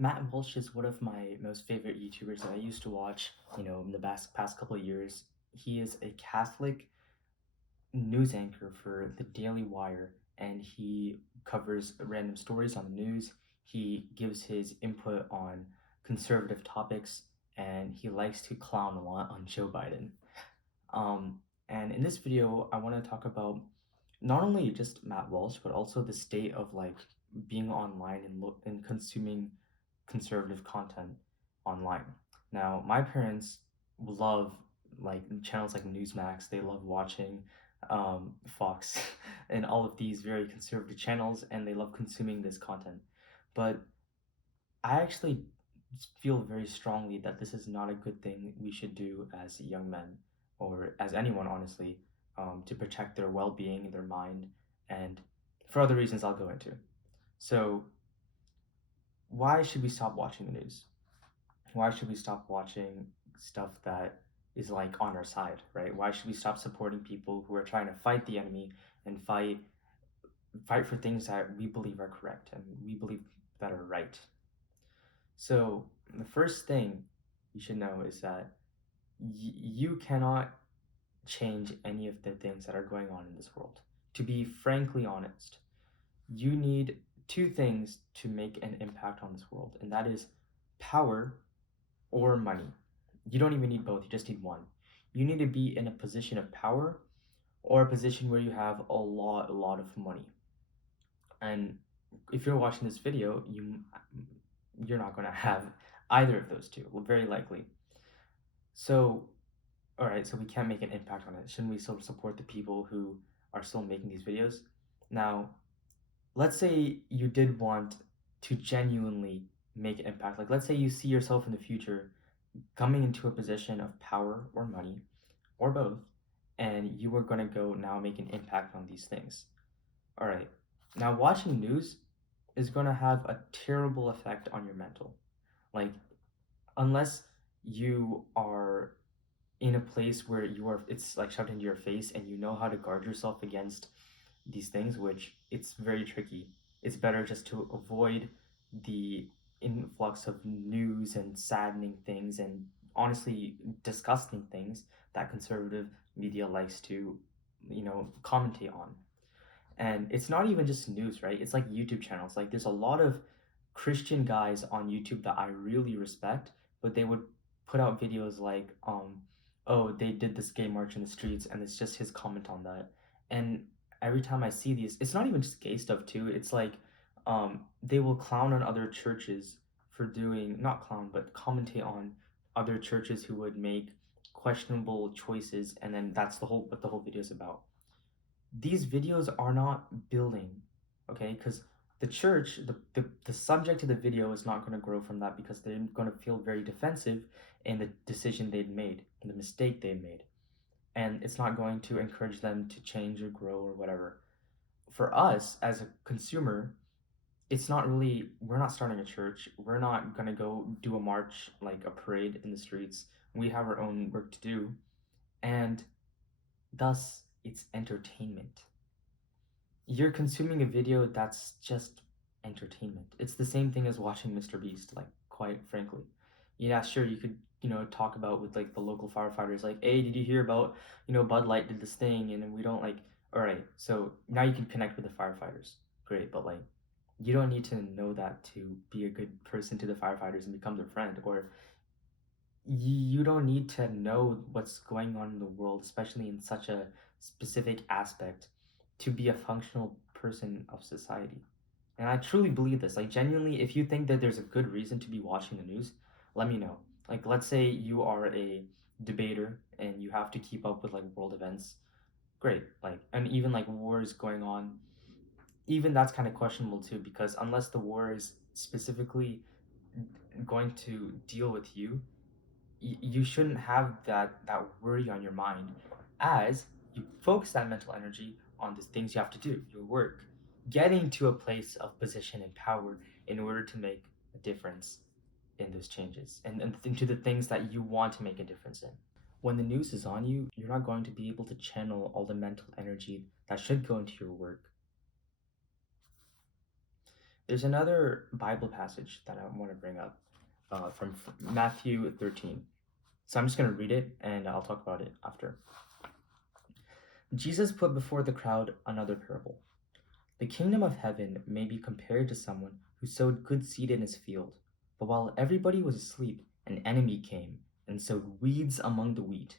Matt Walsh is one of my most favorite YouTubers that I used to watch, in the past couple of years. He is a Catholic news anchor for the Daily Wire, and he covers random stories on the news. He gives his input on conservative topics, and he likes to clown a lot on Joe Biden. Um, and in this video, I want to talk about not only just Matt Walsh, but also the state of like being online and consuming conservative content online. Now, my parents love like channels like Newsmax. They love watching Fox and all of these very conservative channels, and they love consuming this content. But I actually feel very strongly that this is not a good thing we should do as young men or as anyone, honestly, to protect their well being, their mind, and for other reasons I'll go into. So, why should we stop watching the news? Why should we stop watching stuff that is like on our side, right? Why should we stop supporting people who are trying to fight the enemy and fight for things that we believe are correct and we believe that are right? So, the first thing you should know is that you cannot change any of the things that are going on in this world. To be frankly honest, you need two things to make an impact on this world, and that is power or money. You don't even need both, you just need one. You need to be in a position of power or a position where you have a lot of money. And if you're watching this video, you're not going to have either of those two, well, very likely. So, all right, so we can't make an impact on it. Shouldn't we still support the people who are still making these videos? Now, let's say you did want to genuinely make an impact. Like, let's say you see yourself in the future coming into a position of power or money or both, and you are going to go now make an impact on these things. All right, now watching news is going to have a terrible effect on your mental. Like, unless you are in a place where it's like shoved into your face and you know how to guard yourself against these things, which it's very tricky. It's better just to avoid the influx of news and saddening things and honestly disgusting things that conservative media likes to, commentate on. And it's not even just news, right? It's like YouTube channels. Like there's a lot of Christian guys on YouTube that I really respect, but they would put out videos like, oh, they did this gay march in the streets, and it's just his comment on that. And every time I see these, it's not even just gay stuff too. It's like, they will clown on other churches for doing not clown, but commentate on other churches who would make questionable choices, and then that's the whole what the whole video is about. These videos are not building, okay? Because the church, the subject of the video is not going to grow from that because they're going to feel very defensive in the decision they'd made, the mistake they made. And it's not going to encourage them to change or grow or whatever. For us as a consumer, it's not really, we're not starting a church. We're not going to go do a march, like a parade in the streets. We have our own work to do. And thus, it's entertainment. You're consuming a video that's just entertainment. It's the same thing as watching Mr. Beast, like quite frankly. Yeah, sure, you could, talk about with like the local firefighters, like, hey, did you hear about, Bud Light did this thing and then we don't like, all right, so now you can connect with the firefighters. Great, but like, you don't need to know that to be a good person to the firefighters and become their friend, or you don't need to know what's going on in the world, especially in such a specific aspect, to be a functional person of society. And I truly believe this. Like, genuinely, if you think that there's a good reason to be watching the news, let me know. Like, let's say you are a debater and you have to keep up with like world events. Great. Like, and even like wars going on, even that's kind of questionable too, because unless the war is specifically going to deal with you, you shouldn't have that worry on your mind as you focus that mental energy on the things you have to do, your work, getting to a place of position and power in order to make a difference in those changes and into the things that you want to make a difference in. When the news is on you, you're not going to be able to channel all the mental energy that should go into your work. There's another Bible passage that I want to bring up from Matthew 13. So I'm just going to read it and I'll talk about it after. Jesus put before the crowd another parable. The kingdom of heaven may be compared to someone who sowed good seed in his field. But while everybody was asleep, an enemy came and sowed weeds among the wheat,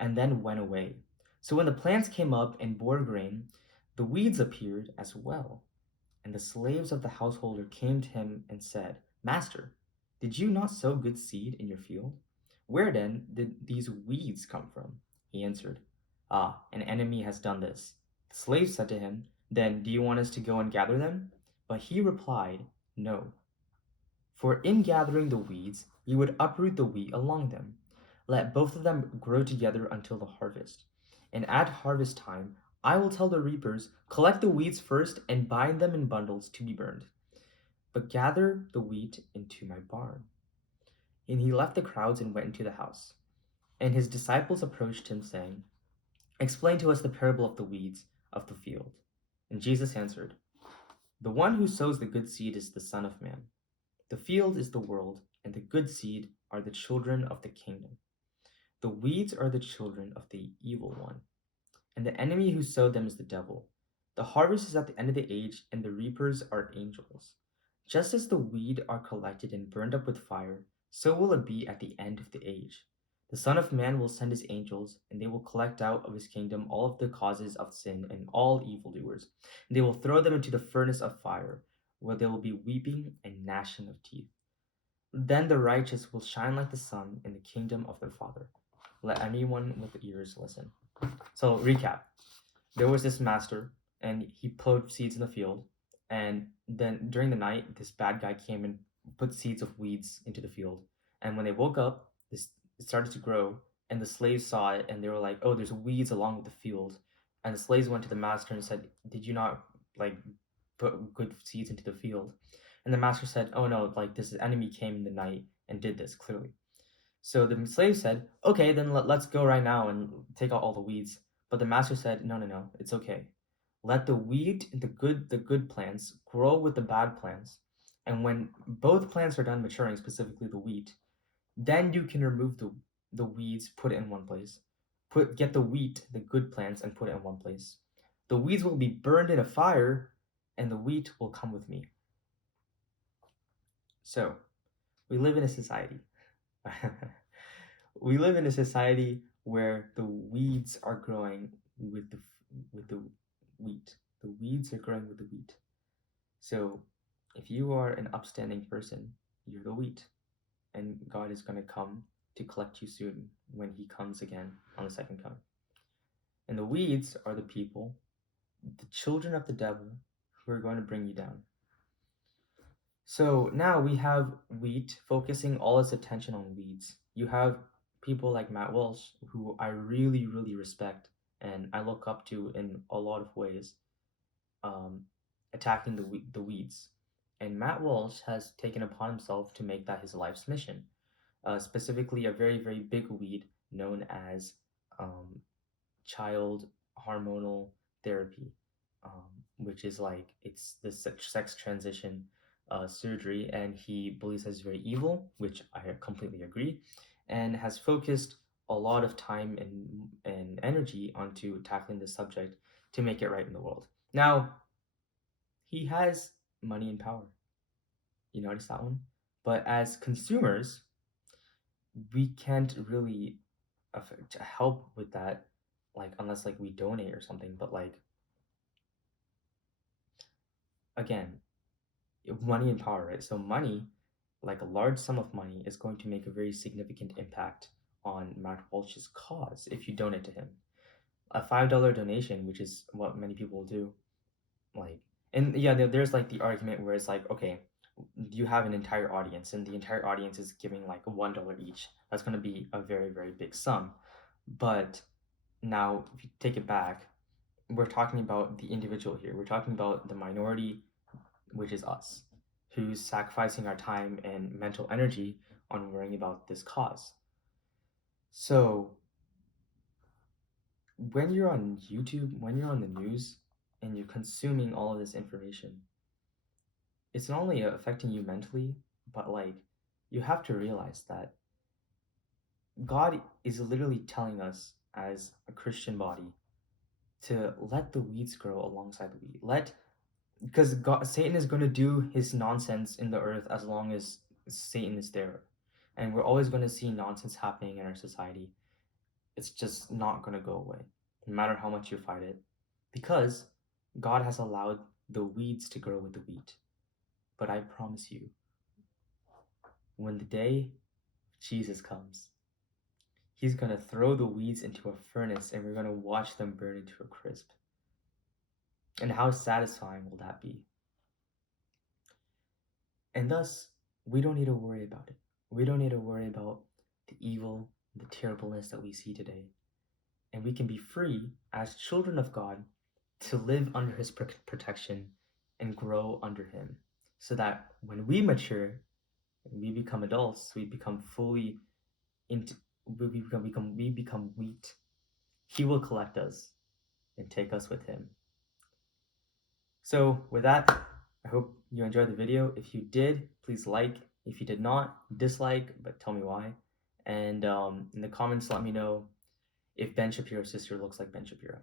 and then went away. So when the plants came up and bore grain, the weeds appeared as well. And the slaves of the householder came to him and said, Master, did you not sow good seed in your field? Where then did these weeds come from? He answered, Ah, an enemy has done this. The slaves said to him, Then do you want us to go and gather them? But he replied, No. For in gathering the weeds, you would uproot the wheat along them. Let both of them grow together until the harvest. And at harvest time, I will tell the reapers, Collect the weeds first and bind them in bundles to be burned, but gather the wheat into my barn. And he left the crowds and went into the house. And his disciples approached him, saying, Explain to us the parable of the weeds of the field. And Jesus answered, The one who sows the good seed is the Son of Man. The field is the world, and the good seed are the children of the kingdom. The weeds are the children of the evil one, and the enemy who sowed them is the devil. The harvest is at the end of the age, and the reapers are angels. Just as the weed are collected and burned up with fire, so will it be at the end of the age. The Son of Man will send his angels, and they will collect out of his kingdom all of the causes of sin and all evildoers, and they will throw them into the furnace of fire, where there will be weeping and gnashing of teeth. Then the righteous will shine like the sun in the kingdom of their Father. Let anyone with ears listen. So, recap, there was this master and he plowed seeds in the field, and then during the night this bad guy came and put seeds of weeds into the field, and when they woke up, this it started to grow, and the slaves saw it and they were like, oh, there's weeds along with the field. And the slaves went to the master and said, did you not like put good seeds into the field? And the master said, oh no, like this enemy came in the night and did this clearly. So the slave said, okay, then let's go right now and take out all the weeds. But the master said, no, no, no, it's okay. Let the wheat, the good plants, grow with the bad plants. And when both plants are done maturing, specifically the wheat, then you can remove the weeds, put it in one place. Get the wheat, the good plants, and put it in one place. The weeds will be burned in a fire, and the wheat will come with me. So, we live in a society. We live in a society where the weeds are growing with the wheat. The weeds are growing with the wheat. So, if you are an upstanding person, you're the wheat, and God is going to come to collect you soon when He comes again on the second coming. And the weeds are the people, the children of the devil, who are going to bring you down. So now we have wheat focusing all its attention on weeds. You have people like Matt Walsh, who I really, really respect and I look up to in a lot of ways, um, attacking the weeds. And Matt Walsh has taken upon himself to make that his life's mission, specifically a very, very big weed known as um, child hormonal therapy, which is like it's the sex transition surgery, and he believes that's very evil, which I completely agree, and has focused a lot of time and energy onto tackling this subject to make it right in the world. Now, he has money and power. You notice that one? But as consumers, we can't really help with that, like unless like we donate or something. But like again, money and power, right? So money, like a large sum of money, is going to make a very significant impact on Matt Walsh's cause if you donate to him. A $5 donation, which is what many people do, like, and yeah, there's like the argument where it's like, okay, you have an entire audience, and the entire audience is giving like $1 each. That's going to be a very, very big sum. But now, if you take it back, we're talking about the individual here. We're talking about the minority, which is us, who's sacrificing our time and mental energy on worrying about this cause. So, when you're on YouTube, when you're on the news, and you're consuming all of this information, it's not only affecting you mentally, but like you have to realize that God is literally telling us as a Christian body to let the weeds grow alongside the wheat. Let because God, Satan is going to do his nonsense in the earth as long as Satan is there, and we're always going to see nonsense happening in our society. It's just not going to go away, no matter how much you fight it, because God has allowed the weeds to grow with the wheat. But I promise you, when the day Jesus comes, he's going to throw the weeds into a furnace and we're going to watch them burn into a crisp. And how satisfying will that be? And thus, we don't need to worry about it. We don't need to worry about the evil, the terribleness that we see today. And we can be free as children of God to live under his protection and grow under him. So that when we mature, and we become adults, we become fully into we become wheat. He will collect us and take us with him. So with that, I hope you enjoyed the video. If you did, please like. If you did not, dislike, but tell me why. And in the comments, let me know if Ben Shapiro's sister looks like Ben Shapiro.